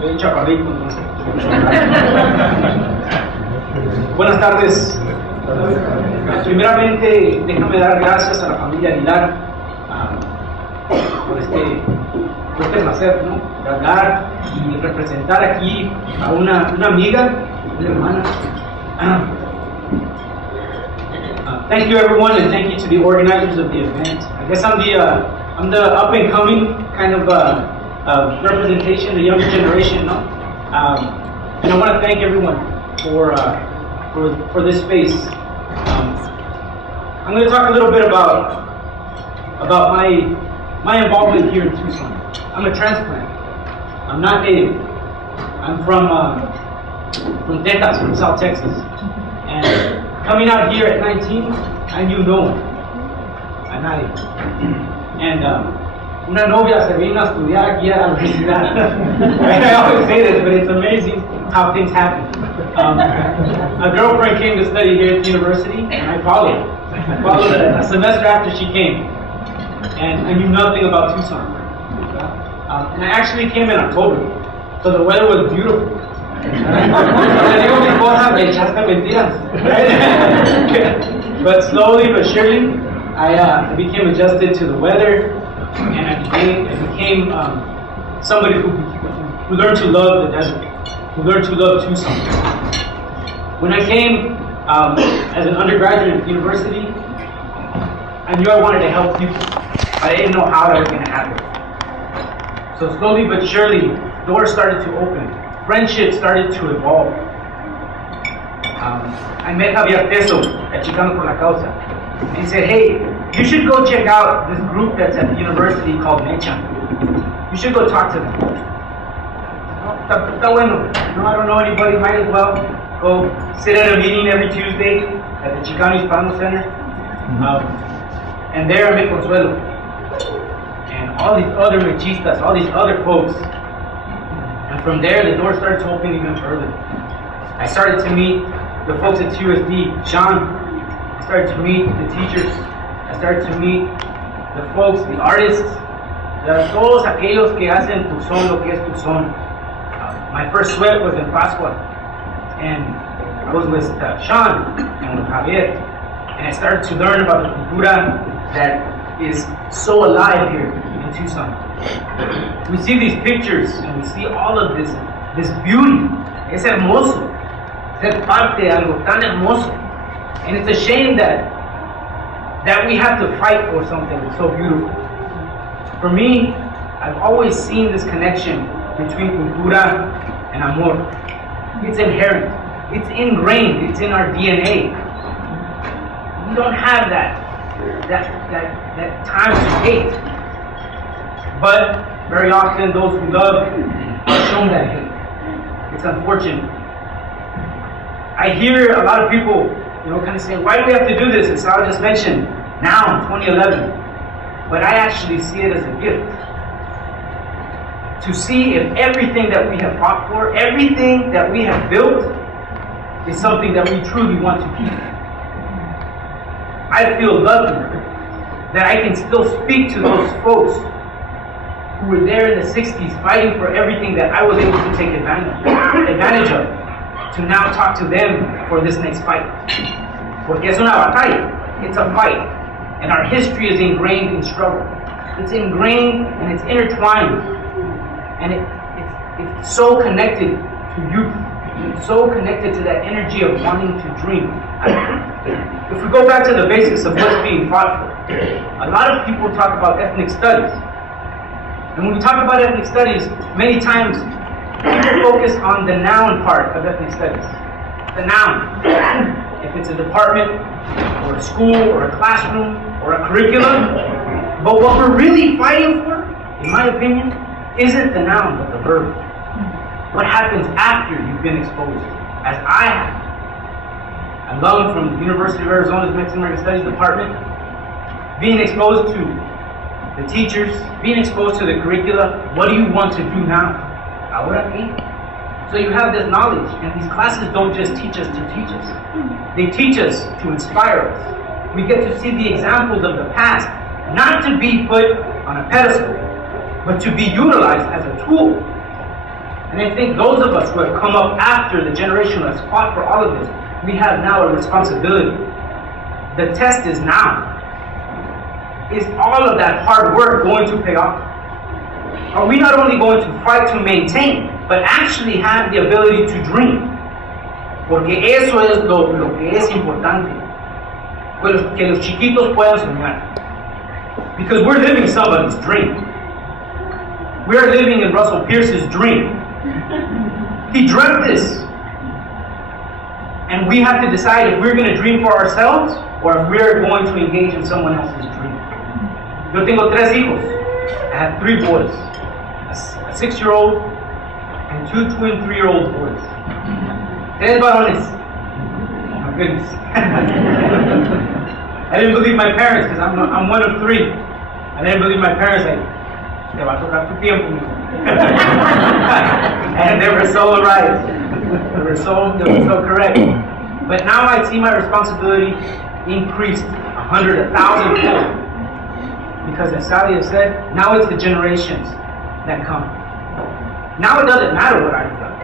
Soy chaparrito, no sé. Buenas tardes. Primeramente, déjame dar gracias a la familia Aguilar por este placer, ¿no? De hablar y representar aquí a una amiga, una hermana. Thank you everyone, and thank you to the organizers of the event. I guess I'm the up and coming kind of representation, the younger generation, no? And I want to thank everyone for this space. I'm going to talk a little bit about my involvement here in Tucson. I'm a transplant. I'm not native. I'm from Texas, from South Texas. And coming out here at 19, I knew no one. A nadie. And una novia se vino a estudiar aquí a la universidad. I always say this, but it's amazing how things happen. A girlfriend came to study here at the university, and I followed. I followed a semester after she came. And I knew nothing about Tucson. And I actually came in October, so the weather was beautiful. But slowly but surely, I became adjusted to the weather, and I became somebody who learned to love the desert, who learned to love Tucson. When I came as an undergraduate at the university, I knew I wanted to help people, but I didn't know how that was going to happen. So slowly but surely, doors started to open. Friendship started to evolve. I met Javier Teso at Chicano por la Causa. And he said, hey, you should go check out this group that's at the university called Mecha. You should go talk to them. Está bueno. No, I don't know anybody, might as well go sit at a meeting every Tuesday at the Chicano Hispano Center. And there I met Consuelo. And all these other mechistas, all these other folks. And from there, the door started to open even further. I started to meet the folks at USD, Sean. I started to meet the teachers. I started to meet the folks, the artists, todos aquellos que hacen Tucson lo que es Tucson. My first sweat was in Pascua, and I was with Sean and with Javier, and I started to learn about the cultura that is so alive here in Tucson. We see these pictures and we see all of this beauty. Es hermoso. Ser parte de algo tan hermoso. And it's a shame that we have to fight for something so beautiful. For me, I've always seen this connection between cultura and amor. It's inherent. It's ingrained. It's in our DNA. We don't have that time to hate. But very often those who love are shown that hate. It's unfortunate. I hear a lot of people, kind of saying, why do we have to do this? As Sal just mentioned, now, 2011. But I actually see it as a gift. To see if everything that we have fought for, everything that we have built, is something that we truly want to keep. I feel lucky that I can still speak to those folks who were there in the 60s fighting for everything that I was able to take advantage of, to now talk to them for this next fight. Porque es una batalla, it's a fight, and our history is ingrained in struggle. It's ingrained and it's intertwined, and it's so connected to youth. It's so connected to that energy of wanting to dream. If we go back to the basics of what's being fought for, a lot of people talk about ethnic studies. And when we talk about ethnic studies, many times people focus on the noun part of ethnic studies. The noun. If it's a department, or a school, or a classroom, or a curriculum. But what we're really fighting for, in my opinion, isn't the noun, but the verb. What happens after you've been exposed, as I have. I'm alum from the University of Arizona's Mexican American Studies Department, being exposed to the teachers, being exposed to the curricula. What do you want to do now? Ahora qué? So you have this knowledge, and these classes don't just teach us to teach us. They teach us to inspire us. We get to see the examples of the past, not to be put on a pedestal, but to be utilized as a tool. And I think those of us who have come up after the generation that's fought for all of this, we have now a responsibility. The test is now. Is all of that hard work going to pay off? Are we not only going to fight to maintain, but actually have the ability to dream? Porque eso es lo que es importante. Que los chiquitos puedan soñar. Because we're living somebody's dream. We're living in Russell Pierce's dream. He dreamt this. And we have to decide if we're going to dream for ourselves or if we're going to engage in someone else's dream. Yo tengo 3 hijos. I have 3 boys. A 6-year-old and 2 twin 3-year-old boys. 3 varones. Oh my goodness. I didn't believe my parents because I'm one of 3. I didn't believe my parents. Te va a tocar tu tiempo, mijo. And they were so right. They were so correct. But now I see my responsibility increased 100, 1,000-fold. Because as Sally has said, now it's the generations that come. Now it doesn't matter what I've done.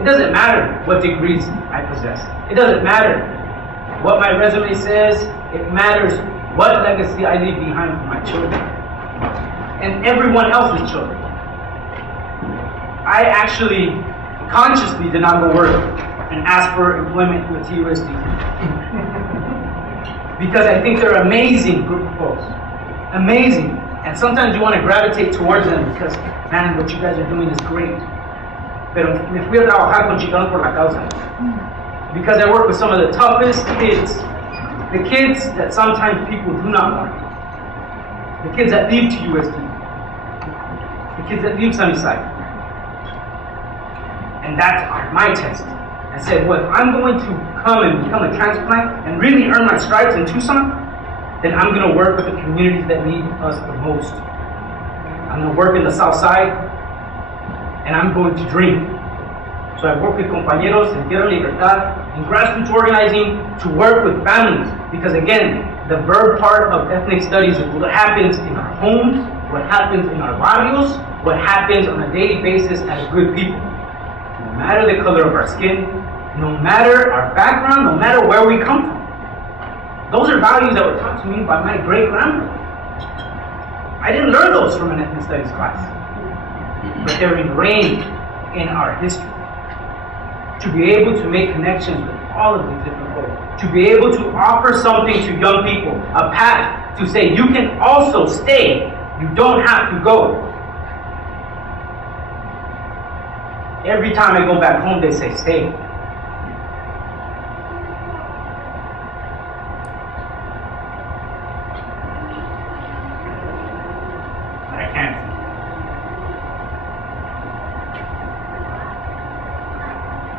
It doesn't matter what degrees I possess. It doesn't matter what my resume says. It matters what legacy I leave behind for my children. And everyone else's children. I actually consciously did not go work and ask for employment with TUSD. Because I think they're an amazing group of folks. Amazing. And sometimes you want to gravitate towards them because, man, what you guys are doing is great. Pero me fui a trabajar con Chicanos por la Causa. Because I work with some of the toughest kids. The kids that sometimes people do not want. The kids that leave TUSD. The kids that leave Sunnyside. And that's my test. I said, well, if I'm going to come and become a transplant and really earn my stripes in Tucson, then I'm going to work with the communities that need us the most. I'm going to work in the South Side, and I'm going to dream. So I work with compañeros en Tierra Libertad, in grassroots organizing, to work with families. Because again, the verb part of ethnic studies is what happens in our homes, what happens in our barrios, what happens on a daily basis as good people. No matter the color of our skin, no matter our background, no matter where we come from. Those are values that were taught to me by my great-grandmother. I didn't learn those from an ethnic studies class. But they're ingrained in our history. To be able to make connections with all of these different folks. To be able to offer something to young people. A path to say, you can also stay. You don't have to go. Every time I go back home, they say, stay.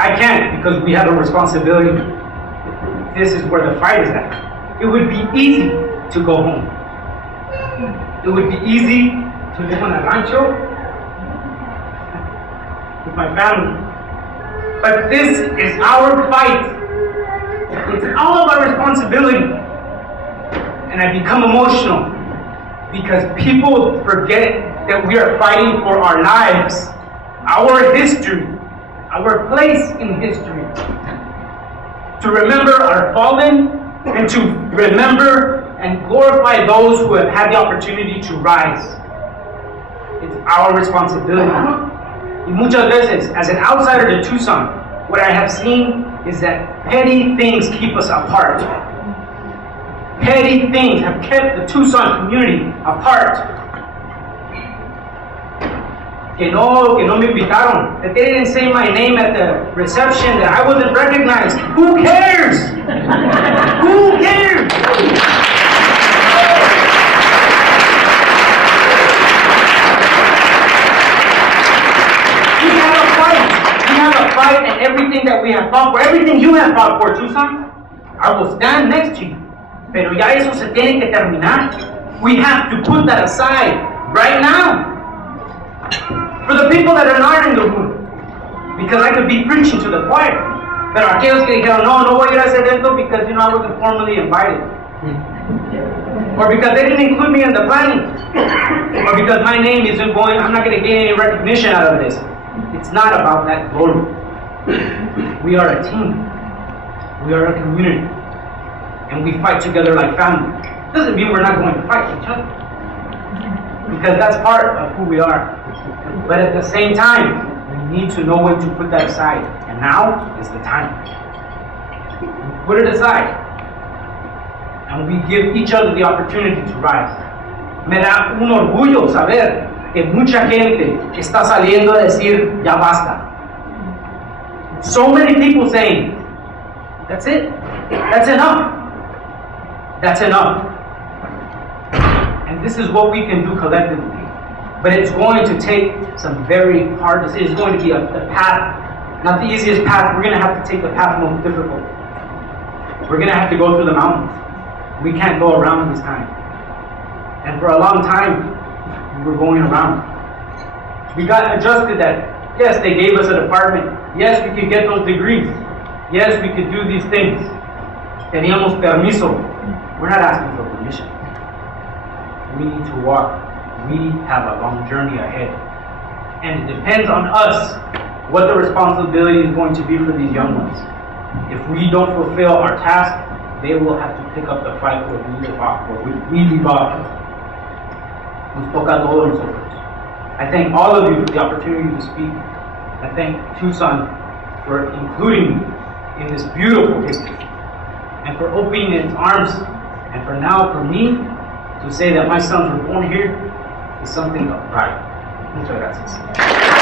I can't because we have a responsibility. This is where the fight is at. It would be easy to go home. It would be easy to live on a rancho with my family. But this is our fight. It's all of our responsibility. And I become emotional because people forget that we are fighting for our lives, our history, our place in history. To remember our fallen and to remember and glorify those who have had the opportunity to rise. It's our responsibility. Y muchas veces, as an outsider to Tucson, what I have seen is that petty things keep us apart. Petty things have kept the Tucson community apart. Que no me invitaron. That they didn't say my name at the reception, that I wasn't recognized. Who cares? Who cares? We have a fight, and everything that we have fought for, everything you have fought for, Tucson, I will stand next to you. Pero ya eso se tiene que terminar. We have to put that aside right now. For the people that are not in the room, because I could be preaching to the choir. Pero aquellos que dijeron, no voy a ir a hacer esto because, I wasn't formally invited. Or because they didn't include me in the planning. Or because my name isn't going, I'm not going to get any recognition out of this. It's not about that glory. We are a team. We are a community. And we fight together like family. Doesn't mean we're not going to fight each other. Because that's part of who we are. But at the same time, we need to know when to put that aside. And now is the time. We put it aside. And we give each other the opportunity to rise. Me da un orgullo saber que mucha gente está saliendo a decir, ya basta. So many people saying, that's it. That's enough. That's enough. And this is what we can do collectively. But it's going to take some very hard decisions. It's going to be a path, not the easiest path. We're going to have to take the path most difficult. We're going to have to go through the mountains. We can't go around this time. And for a long time, we were going around. We got adjusted that, yes, they gave us a department. Yes, we could get those degrees. Yes, we could do these things. Teníamos permiso. We're not asking for permission. We need to walk. We have a long journey ahead. And it depends on us what the responsibility is going to be for these young ones. If we don't fulfill our task, they will have to pick up the fight where we leave off. Nos toca a todos nosotros. I thank all of you for the opportunity to speak. I thank Tucson for including me in this beautiful history, and for opening its arms, and for now, for me, to say that my sons were born here is something of pride. Muchas gracias.